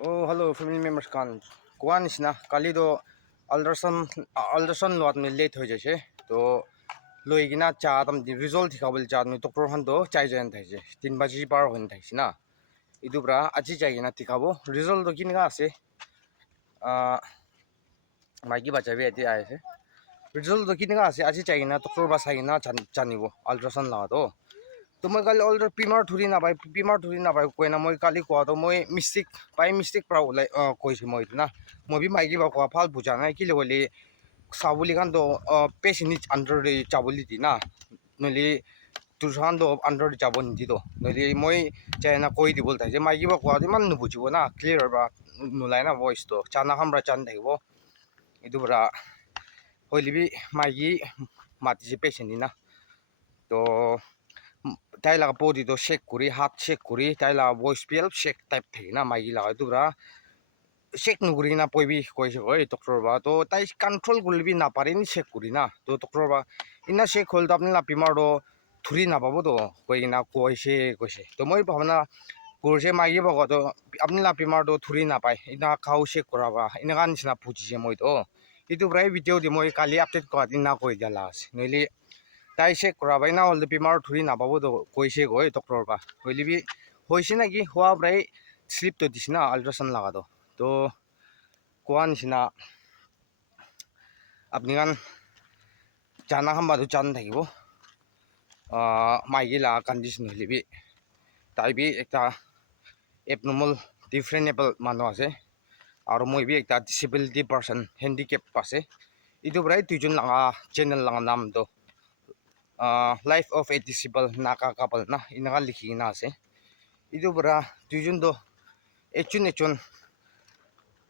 Oh, hello, family members kan. Kuan is na kali do Alderson lot me late ho jase. To loi gina cha tam di result kabel cha ni doctor han do chai jan thai je. 3 baji par hon thai sina. Idu bra aji chai gina tikabo result do kin ga ase. Magi bacha be ati aise. Result do kin ga ase aji chai gina doctor ba sai gina chanibo ultrasound la do. तो मैं कल already पीमार थुरी ना भाई कोई ना मैं काली को तो मैं मिस्टेक प्राउ लाइक कोई से मैं इतना मैं भी माइकी बाको फाल बुझाना कि लोगों साबुली खान तो पेशेंट अंडर चाबुली थी ना नली तुरसान तो अंडर चाबुल थी तो नली मैं चाहे ना कोई दी बोलता है माइकी बाको आदि मन नुबुझिबो ना क्लियर बा नुलाई ना वॉइस तो चाना हमरा चान देखो इधर बरा होली भी माइकी माती से पेशेंट ना तो ताई लगा बॉडी तो शेक करी हाथ शेक करी ताई लगा वॉइस भी अल्प शेक टाइप थे ना माइकी लगा तो बरा शेक नुकरी ना कोई से कोई डॉक्टर बा तो ताई कंट्रोल गुल भी ना पारे नहीं शेक करी ना तो डॉक्टर बा इन्ना शेक होल तो अपने ला बीमार तो थुरी ना पाबो तो कोई ना कोई से तो मैं भावना गुर से माइकी बाको तो अपने ला बीमार तो थुरी ना पाए इन्ना खाओ शेक करा बा इन्ना गान से ना पूछी से मैं तो इतु बराई वीडियो दी मैं काली अपडेट को इन्ना कोई जलास नली ताई शेक करा भाई ना ऑल द बीमार थुरी ना बाबू तो कोई से कोई डॉक्टर बा होली भी होइसे ना कि हुआ भाई स्लिप तो दिस ना अल्ट्रासाउंड लगा दो तो कुआन सिना अपनी गान जाना हम बादू चांद था कि वो माइकी ला कंडीशन होली भी ताई भी एक ता एबनॉर्मल डिफरेंटेबल मानो आसे और मैं भी एक ता डिसेबिलिटी पर्सन हैंडीकैप पासे इधर भाई तुझुन लगा चैनल लगा नाम तो लाइफ ऑफ ए डिसेबल नाका कपल ना इनका लिखी ना से इधर बरा तुझुन तो एचुन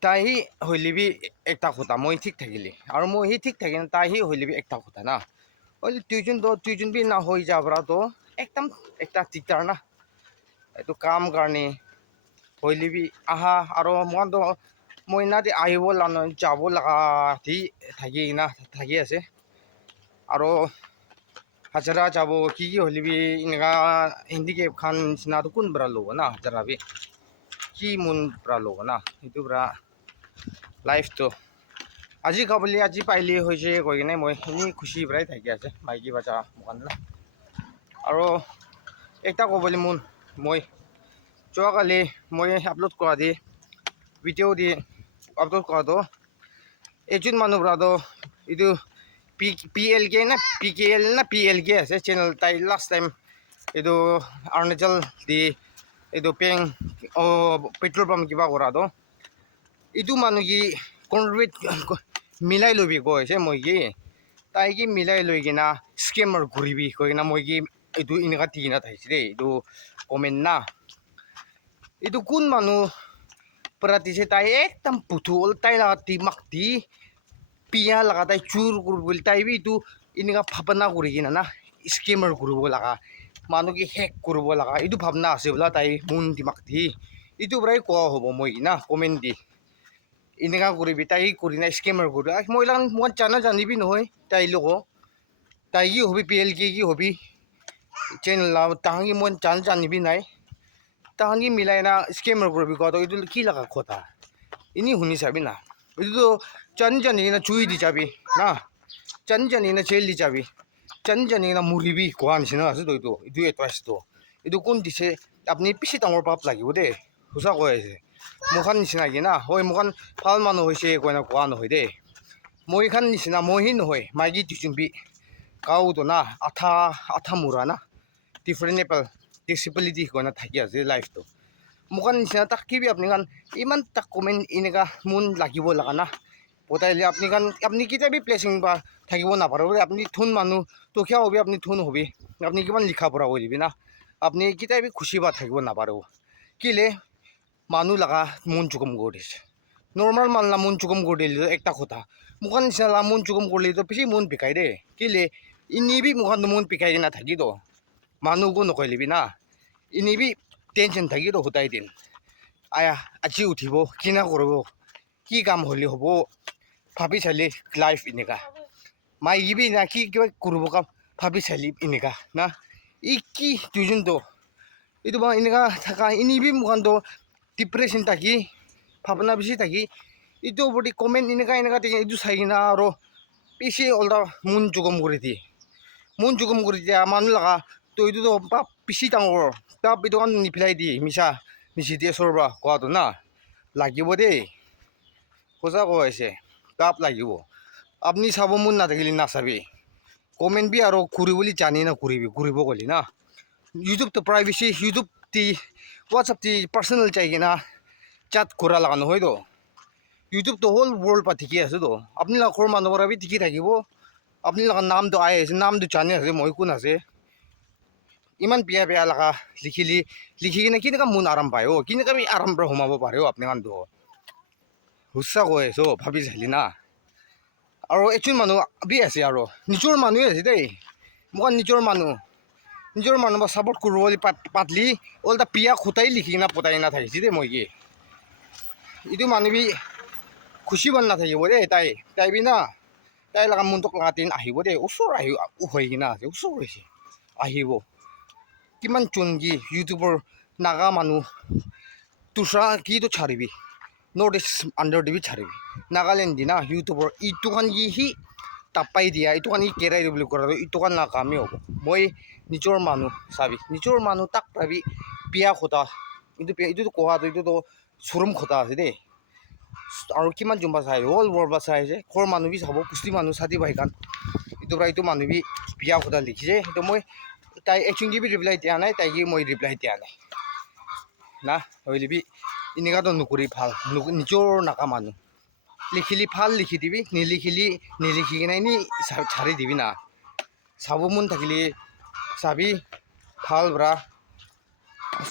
ताही होली भी एक ता होता मैं ठीक थगिली और मैं ही ठीक थगिन ताही होली भी एक ता होता ना और तुझुन भी ना हो जा बरा तो एकदम एक ता टीचर ना तो काम करने होली भी आहा और मन तो मैं ना दे आइबो लानो जाबो लगा थी थगी ना थगी ऐसे और हजरा जाबो की होली भी इनका हिंदी के खान सिना तो कुन बरा लोगो ना हजरा भी की मुन बरा लोगो ना इतु बरा लाइफ तो আজি কাবলি আজি পাইলি হয়েছে কই কিনে মই এনে খুশি পৰাই থাকি আছে মাইকি বাচ্চা মোকান না আৰু একটা কবলি মুন মই যোৱাকালি মই আপলোড কৰা দি ভিডিঅ' দি আপলোড কৰাটো এজন মানুহ ব্ৰাদো এইটো PLK na PKL na PLK আছে channel তাই last time itu Arnachal di itu peng petrol pump kiba kora do itu manu ki contribute milai lobi ko ase moi ki tai ki milai loi gina scammer guribi ko na moi ki itu inga tina thai sire itu comment na itu kun manu prati se tai ekdam putul tai la ti makti पिया लगा ताई चूर गुरुबुल ताई भी तू इनका भावना गुरुगी ना schemer गुरुबो लगा मानो कि हैक गुरुबो लगा इदु भावना आसे बोला ताई मुन दिमाग थी इदु बराई को होबो मोई ना कमेंट दी इनका गुरुबी ताई गुरिना स्कीमर गुरु मोई लान मोन चाना जानी भी नहोय ताई लोगो ताई की होबी PLK की होबी चैनल ला तांगी मोन चाना जानी भी नाई तांगी मिलाइना स्कीमर गुरुबी को तो इदु की लगा खोता इनी हुनी साबी ना इदु चंचनी ना चुई दी चाबी ना चंचनी ना चेल दी चाबी चंचनी ना मुरीबी कुआन से ना तो इदु एडवाइस तो इदु कौन दिसे अपनी पिसी तंगोर पाप लगी वो दे हुसा को ऐसे मुखान निसिना की ना होय मुखान फाल मानो होय से कोई ना कुआन होय दे मोई खान निसिना मोहिन होय मागी तिचुंबी काउ तो ना आथा मुरा ना डिफरेंटेबल डिसेबिलिटी को ना थाकी आसे लाइफ तो मुखान निसिना तक की भी अपनी खान इमान तक कमेंट इनेका मुन लागिबो लगा ना बताइले अपनी कान अपनी किता भी प्लेसिंग बा থাকিব না পারো আপনি থুন মানুষ তো কিয়া হবে আপনি থুন হবে আপনি কিমান লিখা পড়া করিবি না আপনি কিতা भी খুশি বা থাকিব না পারো কিলে মানুষ লাগা মন চুকম গড়িস নরমাল মানলা মন চুকম গড়িলে একটা কথা মুখান নিচিনা মন চুকম গড়িলে তো বেশি মন পিকাই দে কিলে ইনিবি মুখান মন পিকাই না থাকি তো মানুহকো নকইলিবি না ইনিবি টেনশন থাকি তো হতাই দিন আয়া আজি উঠিব কিনা করব কি কাম হলি হব ভাবি চালি লাইফ ইনেকা माई भी ना कि कुरुब का भाभी साली इनका ना इक्की तुझुन तो इधर बा इनका थका इन्हीं भी मुकान तो डिप्रेशन ताकि ভাবনা বেছি থাকি ইটোৰ ওপৰতে কমেণ্ট এনেকুৱা থাকে এইটো চাই কিনে আৰু বেছি ওল্টা মন জুগম কৰি দিয়ে মন জুগম কৰি দিয়ে মানুহ লগা তো এইটোতো বাপ বেছি ডাঙৰ বাপ এইটো কাৰণে নিপেলাই দিয়ে মিছি দিয়ে চৰবা কোৱাটো না লাগিব দেই সঁচা কৈ আছে বাপ লাগিব আপুনি চাব মন নাথাকিলে নাচাবি কমেণ্ট বি আৰু ঘূৰি বুলি জানি না ঘূৰিব গ'লি না ইউটিউবটো প্ৰাইভেচি ইউটিউবটি হোৱাটছআপটি পাৰ্চনেল চাই কিনা চাট কৰা লগা নহয়তো ইউটিউবটো হ'ল ৱৰ্ল্ড পৰা ঠিকে আছে তো আপোনালোকৰ ঘৰৰ মানুহৰ পৰা বি ঠিকে থাকিব আপোনালোকৰ নামটো আহি আছে নামটো জানি আছে মই কোন আছে ইমান বেয়া লগা লিখি কিনে কেনেকুৱা মন আৰাম পায় কেনেকুৱা বি আৰাম পৰা সোমাব পাৰে আপুনি কামটো সঁচা কৈ আছো ভাবি চালি না আৰু একচুৱেলি মানুহ বি আছে আৰু নিজৰ মানুহে আছে দেই মোৰ নিজৰ মানুহ বা ছাপৰ্ট কৰিব বুলি পাতলি ওল্টা পিয়া খুটাই লিখি কিনে পতাই নাথাকিছে দেই মই কি এইটো মানুহ বি খুচি বান নাথাকিব দেই তাই বি না তাই লগা মনটোক লগা দিন আহিব দেই ওচৰ হৈ কিনে আছে ওচৰ হৈছে আহিব কিমান চুনগি ইউটিউবৰ নাগা মানুহ তুচৰা কিটো ছাড়িবি নৰ্থ ইষ্ট আণ্ডাৰ দিবি ছাড়িবি নাগালেণ্ড দি না ইউটিউবৰ ইটো খান সি তাপাই দিয়া এইটো কাৰণে কেৰাই দিব বুলি কৰাটো এইটো কাৰণে নাকামেই হ'ব মই নিজৰ মানুহ চাবি নিজৰ মানুহ তাক পাবি বিয়া খটা এইটোতো কোৱাটো এইটোতো চৰম খটা আছে দেই আৰু কিমান জম্বা চাই হ'ল বৰবা চাই আছে ঘৰৰ মানুহ বি চাব কুস্তি মানুহ চাতি ভাইকান এইটোৰ পৰা এইটো মানুহ বি বিয়া খটা লিখিছে সেইটো মই তাই একচুৱেলি বি ৰিপ্লাই দিয়া নাই তাইক মই ৰিপ্লাই দিয়া নাই না হ'লে বি এনেকুৱাতো নকৰি ভাল নিজৰ নাকা মানুহ লিখিলি ভাল লিখি দিবি নিলিখি কিনে এনেই ছাড়ি দিবি না চাব মন থাকিলে চাবি ভাল বৰা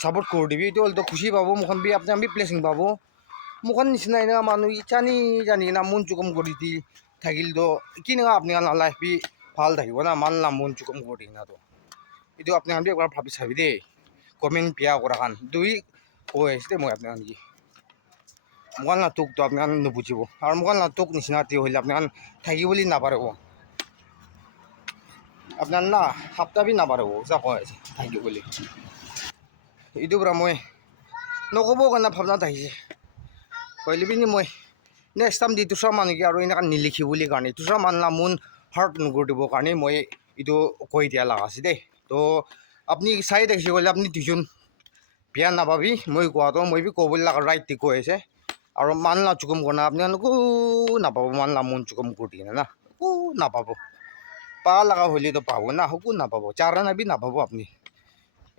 ছাপৰ্ট কৰি দিবি এইটো হ'লেতো খুচি পাব মোখন বি আপুনি আমি প্লেচিং পাব মোখন নিচিনা এনেকুৱা মানুহ জানি কিনা মন চুকম কৰি দি থাকিলেতো কেনেকুৱা আপুনি লাইফ বি ভাল থাকিব না মান না মন চুকম কৰি কিনাতো এইটো আপুনি আমি একবাৰ ভাবি চাবি দেই কমেণ্ট বিয়া কৰা খান দুই কৈ আছে দেই মই আপোনাক কি মোকাল নাটকটো আপোনাক নুবুজিব আৰু মোকাল নাটক নিচিনা হ'লে আপোনাক থাকিবলৈ নাপাৰিব আপনাৰ না সাপ্তাহ নাপাৰব যা কৈ আছে থাকিবলৈ এইটোৰ পৰা মই নক'ব কাৰণে ভাবনা থাকিছে କହିଲି বিনি মই নেক্সট টাইম দি তুচৰা মানুহকে আৰু এনেকুৱা নিলিখি বুলি কাৰণে তুচৰা মানুহ মন হাৰ্ট নকৰি দিবৰ কাৰণে মই এইটো কৈ দিয়া লগা আছে দেই তো আপুনি চাই দেখিছে ক'লে আপুনি দুজন বেয়া নাপাবি মই কোৱাটো মই বি ক'বলৈ লগা ৰাইট কৈ আছে আৰু মান না চুকুম কৰা আপুনি একো নাপাব মান না মন চুকুম কৰি কিনে না একো নাপাব পা লগা হ'লেতো পাব না একো নাপাব চাৰা বি নাপাব আপুনি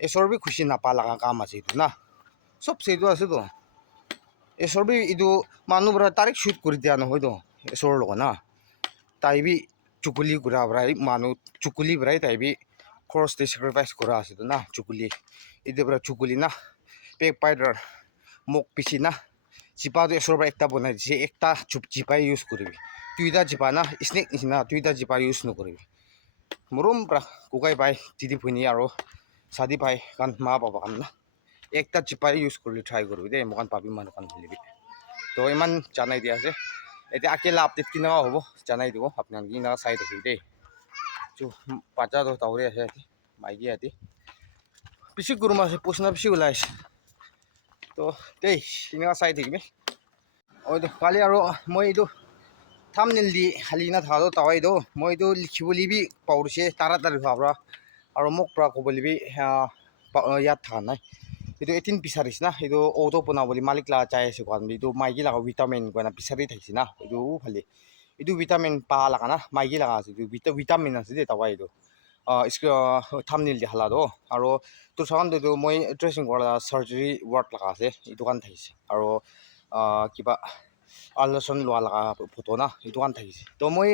এচৰ বি খুচি নাপা লগা কাম আছে এইটো না চব সেইটো আছেতো এচৰ বি এইটো মানুহবোৰে তাৰিখ শ্বুট কৰি দিয়া নহয়তো এচৰৰ লগত না তাই বি চুকুলি ঘূৰা পৰাই মানুহ চুকুলি পৰাই তাই বি খৰচতে চেক্ৰিফাইচ কৰা আছেতো না চুকুলি এইটোৰ পৰা চুকুলি না পেক পাইডাৰ মোক পিছি না জিপাটো এচৰৰ পৰা একটা বনাই দিছে একটা জিপাই ইউজ কৰিবি দুইটা জিপা না স্নেক নিচিনা দুইটা জিপা ইউজ নকৰিবি মৰম পৰা কুকাই পাই দিদি ভনী আৰু চাদি পাই কাৰণ মা পাবা কাৰণ না একটা জিপাই ইউজ কৰি ট্ৰাই কৰিবি দেই মোক পাবি মানুহ কাণ খুলিবি তো ইমান জানাই দিয়া আছে এতিয়া আকেলা আপডেট কেনেকুৱা হ'ব জানাই দিব আপোনাক কেনেকুৱা চাই থাকিবি দেই বাচ্চাটো দাউৰি আছে ইয়াতে মাইকী ইয়াতে বেছি গৰম আছে পচিনা বেছি ওলাই আছে তো দেই কেনেকুৱা চাই থাকিবি কালি আৰু মই এইটো থাম্বনেইল দি খালি নাথাকাটো তাৱাইতো মই এইটো লিখিবলৈ বি পাহৰিছে তাড়াতাড়ি হোৱাৰ আৰু মোক পৰা ক'বলৈ ইয়াত থকা নাই এইটো 18 বিচাৰিছে না এইটো অটো বনাবলৈ মালিক লাগা চাই আছে কাৰণ এইটো মাইকী লগা ভিটামিন কয়না বিচাৰি থাকিছে না এইটো ভালে এইটো ভিটামিন পা লগা না মাইকী লগা আছে এইটো ভিটামিন আছে দেই তাৱা এইটো থাম্বনেইল দি খালাতো আৰু তোৰ চাকানটো এইটো মই ড্ৰেছিং কৰা চাৰ্জাৰী ৱাৰ্ড লগা আছে এইটো কাৰণে থাকিছে আৰু কিবা আল্ট্ৰাচাউণ্ড লোৱা লগা ফটো না এইটো কাৰণে থাকিছে তো মই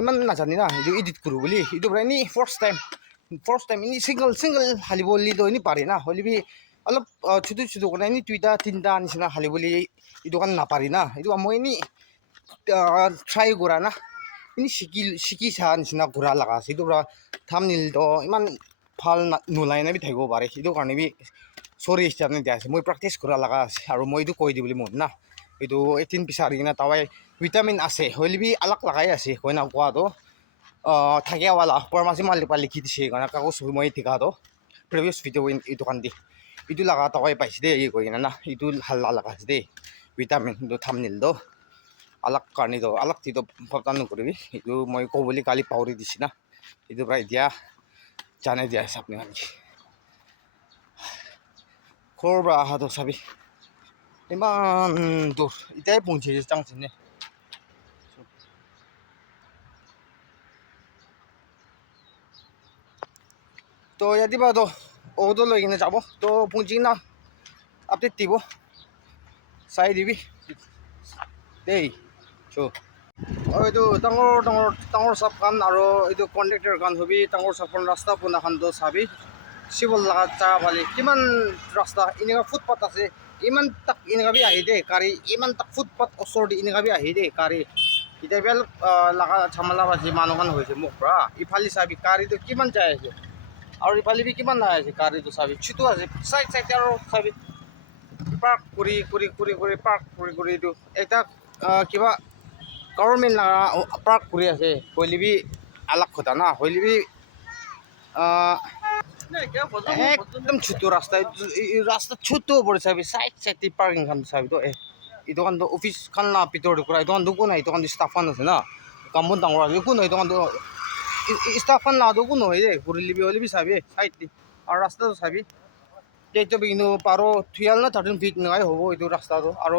ইমান নাজানি না এইটো এডিট কৰোঁ বুলি এইটো পৰা এনেই ফাৰ্ষ্ট টাইম এনেই ছিংগল হালিবলিতো এনেই পাৰে না হ'লে বি অলপ ছোটো কৰা এনেই দুইটা তিনিটা নিচিনা হালিবলৈ এইটো কাৰণে নাপাৰি না এইটো মই এনেই ট্ৰাই কৰা না এনেই শিকি চা নিচিনা ঘূৰা লগা আছে এইটো পৰা থাম্বনেইলটো ইমান ভাল নোলাই বি থাকিব পাৰে সেইটো কাৰণে বি চৰি হিচাপে দিয়া আছে মই প্ৰেক্টিচ কৰা লগা আছে আৰু মই এইটো কৈ দিবলৈ মন না এইটো 18 বিচাৰি কিনে তাৱাই ভিটামিন আছে হ'লে বি আলাক লগাই আছে হয় না কোৱাটো থাকেৱালা ফাৰ্মাচী মালিক পৰা লিখি দিছে সেইকাৰণে কাগজ মই ঠিকাটো প্ৰিভিয়াছ ভিডিঅ' এইটো কাৰণে দি এইটো লগা তাৱাই পাইছে দেই এই কৈ কিনে না এইটো ভাল লগা আছে দেই vitamin do thamnil do alak karni do alak ti do baptan nukuribi itu moi koboli kali pauri disina itu brai dia jane dia sapni hanki korba ha do sabi iman dur itai pungche jangsinne তো ইয়াতে বা তো ঔটো লৈ কিনে যাব তো পুঁজি না আপডেট দিব চাই দিবি দেই চ' এইটো ডাঙৰ চাপখন আৰু এইটো কণ্ডাক্টৰ গান হবি ডাঙৰ চাপখন ৰাস্তা পোনাখনটো চাবি চিবল লগা জাগা পালি কিমান ৰাস্তা এনেকুৱা ফুটপাথ আছে ইমান তাক এনেকুৱা বি আহি দেই গাড়ী ইমান তাক ফুটপাথ ওচৰতে এনেকুৱা বি আহি দেই গাড়ী এতিয়া বেল লগা ঝামেলা বাজি মানুহখন হৈছে মোক পৰা ইফালে চাবি গাড়ীটো কিমান যাই আছে আৰু ইফালে বি কিমান নাই আছে গাড়ীটো চাবি চুটো আছে চাইড আৰু চাবি পাৰ্ক কৰি পাৰ্ক কৰি এইটো এটা কিবা গভৰ্ণমেণ্ট পাৰ্ক কৰি আছে হলিবি আলাক কথা না হলিবি একদম ছোটো ৰাস্তা ছোটো পৰে চাবি চাইড পাৰ্কিং খান চাবি তো এইটো খান অফিচ খান না ভিতৰতে কৰা এইটো খান কোন এইটো খান ষ্টাফ খান আছে না কামত ডাঙৰ আছে কোন এইটো খান ষ্টাফ খান নাটো কোন নহয় দেই ঘূৰিলিবি হলিবি চাবি চাইড আৰু ৰাস্তাটো চাবি এইটো কিন্তু পাৰ 12 না 13 ফিট নহয় হ'ব এইটো ৰাস্তাটো আৰু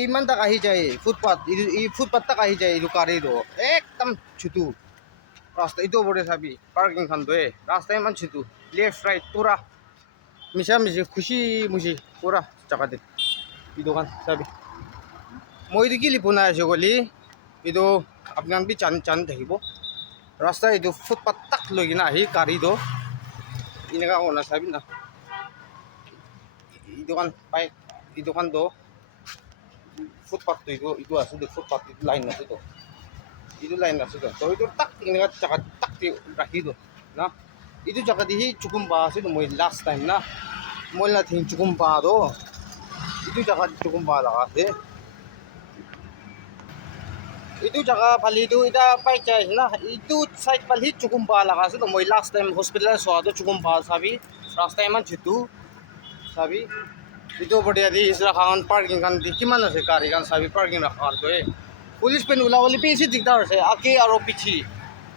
ইমান তাক আহি যায় ফুটপাথ এই ফুটপাথ তাক আহি যায় এইটো গাড়ীটো একদম ছোটো ৰাস্তা এইটো ওপৰতে চাবি পাৰ্কিং খানটো ৰাস্তা ইমান ছোটো লেফ্ট ৰাইট পুৰা মিছা খুচি মুচি পুৰা জাগাতে এইটো খান চাবি মই এইটো কি লিপোনাই আছোঁ গলি এইটো আপোনাক বি জানি থাকিব ৰাস্তা এইটো ফুটপাথ তাক লৈ কিনে আহি গাড়ীটো এনেকুৱা কৰা চাবি না এই দোকানটো ফুটপাথটো এইটো আছে ফুটপাথ এইটো লাইন আছে তো এইটো তাক এনেকুৱা জাগা তাক ৰাখি দো না এইটো জাগা দি চুকুম্বা আছে মই লাষ্ট টাইম না মই না থিং চুকুম্বা তো এইটো জাগা চুকুম্বা লগা আছে এইটো জাগা ফালি এইটো এটা পাই যায় না এইটো চাইড ফালি চুকুম্বা লগা আছে তো মই লাষ্ট টাইম হস্পিটেল চোৱাটো চুকুম্বা চাবি ৰাস্তা ইমান ছোটো চাবি itu berarti istilah kan parking kan di gimana sih kari kan sabi parking rakar tuh pulis penula wali pisi diktar sih aki aro pici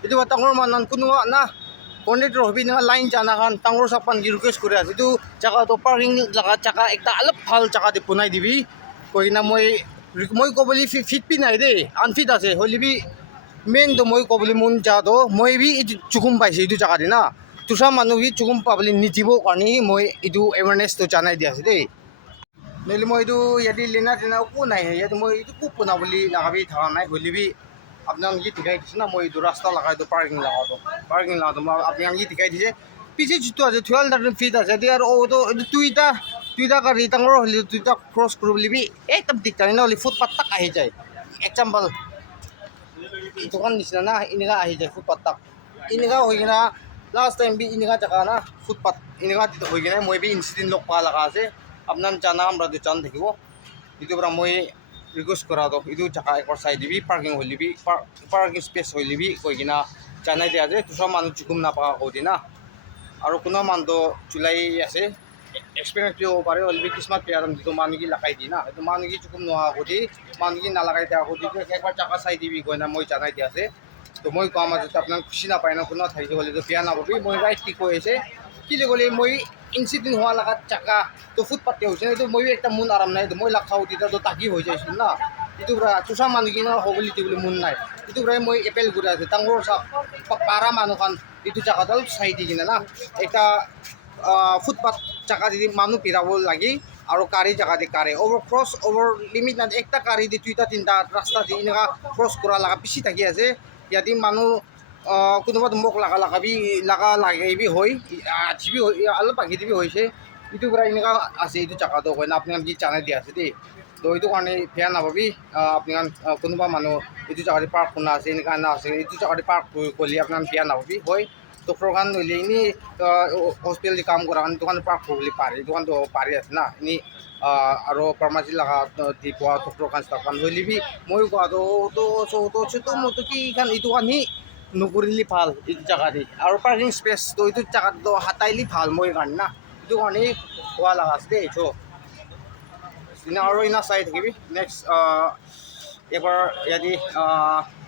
itu tangor manan kuno na kondektor hobi na line jana kan tangor sapan di request kure itu jaga to parking jaga ekta alap hal jaga di punai dibi koi na moi ko boli fit pi nai de unfit ase holibi main to moi ko boli mun ja do moi bi chukum paise itu jaga di na tusa manu bi chukum pabli nitibo kani moi itu awareness to janai di ase de Nili mo itu yadi lena ko nai yadi mo itu kupo na boli lagabi thaga nai holibi apnang gi dikai disna mo itu rasta lagai to parking laga to apnang gi dikai dise piche chutu ase 12 feet ase diar o to tuita gari tangor holi tuita cross kurlibi ekdam diktani na holi footpath tak ahi jai example itu kan disna na iniga ahi jai footpath tak iniga hoigina last time bi iniga jaga na footpath iniga hoigina moi bi incident lok pa laga ase আপনার জানা আমরা জান থাকিব এইটো পৰা মই request কৰা তো এইটো জাগা একবাৰ চাই দিবি পাৰ্কিং হলিবি পাৰ্কিং স্পেচ হলিবি কৈ কিনা জানাই দিয়া যে তুচা মানুহ চুকুম নাপা কৈ না আৰু কোনো মানুহটো চুলাই আছে এক্সপেৰিয়েঞ্চ দিব পাৰে হলিবি কিছুমান পেয়াৰ যিটো মানুহ কি লগাই দি না এইটো মানুহ কি চুকুম নোহোৱা কৰি মানুহ কি নালাগাই দিয়া কৰি একবাৰ জাগা চাই দিবি কৈ না মই জানাই দিয়া আছে তো মই কোৱা মাজতে আপোনাক খুচি নাপায় না কোনো ঠাইতে হ'লেতো বেয়া নাপাবি মই ৰাইট কি কৈ আছে কি গ'লে মই ইনচিডেণ্ট হোৱা লগাত জাগা তো ফুটপাথতে হৈছে এইটো মই একটা মন আৰাম নাই মই লাখাও তেতিয়াতো তাকি হৈ যাইছিল না এইটো পৰা চুচা মানুহ কিনা হ'বলি দিবলৈ মন নাই এইটো পৰাই মই এপেল কৰি আছোঁ ডাঙৰ চাপ পাৰা মানুহখন এইটো জাগাটো চাই দি কিনে না এটা ফুটপাথ জাগা দি মানুহ পিৰাব লাগি আৰু গাড়ী জাগা দি গাড়ী ক্ৰছ অভাৰ লিমিট নাই একটা গাড়ী দি দুইটা তিনিটা ৰাস্তা দি এনেকুৱা ক্ৰছ কৰা লগা পিছি থাকি আছে ইয়াতে মানুহ কোনোবা মোক লাগাবি হয় আঠিবি অলপ আহি দিবি হৈছে এইটো পৰা এনেকুৱা আছে এইটো জাগাটো হয় না আপোনাক যি জানাই দিয়া আছে দেই তো এইটো কাৰণে বেয়া নাপাবি আপোনাক কোনোবা মানুহ এইটো জাগাতে পাৰ্ক শুনা আছে এনেকুৱা না আছে এইটো জাগাতে পাৰ্ক কৰিলে আপোনাক বেয়া নাপাবি হয় ডক্টৰ খান হ'লে এনেই হস্পিটেল দি কাম কৰা কাৰণে দোকান পাৰ্ক কৰিবলৈ পাৰে দোকানটো পাৰি আছে না এনেই আৰু ফাৰ্মাচী লগা দি পোৱা ডক্টৰ খান ষ্টাফ খান হ'লেবি মই কোৱাটো ছোটো মতো কি খান এইটো খানি নকৰিলে ভাল এইটো জাগা দি আৰু পাৰ্কিং স্পেচটো এইটো জাগাটো হাতাইলি ভাল মই কাৰণে না এইটো কাৰণে কোৱা লগা আছে দেই দিনা আৰু ইনা চাই থাকিবি নেক্সট এবাৰ ইয়াতে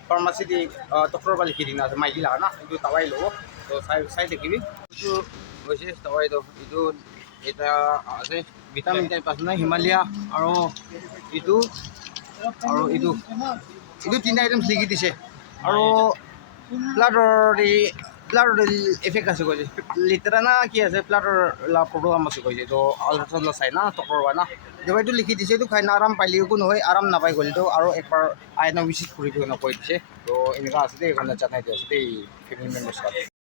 ফাৰ্মাচী দি ডক্টৰ পৰা লিখি দিনা আছে মাইকী লাগা না এইটো দাৱাই ল'ব তো চাই থাকিবি এইটো হৈছে দাৱাইটো এইটো এটা আছে ভিটামিন টাইপ আছে না হিমালয়া আৰু এইটো এইটো তিনিটা আইটেমছ লিখি দিছে আৰু ব্লাডৰ এফেক্ট আছে কৈছে লিটাৰা না কি আছে ব্লাডৰ প্ৰব্লেম আছে কৈছে তো আল্ট্ৰাচাউণ্ড চাই না ডক্টৰ বা না দবাইটো লিখি দিছে এইটো খাই না আৰাম পাইলে একো নহয় আৰাম নাপাই গ'লেতো আৰু একবাৰ আইনা ভিজিট কৰি দিওঁ কৈ দিছে তো এনেকুৱা আছে দেই এইকাৰণে জনাই দিয়া আছে দেই ফেমিলি মেম্বাৰ্ছ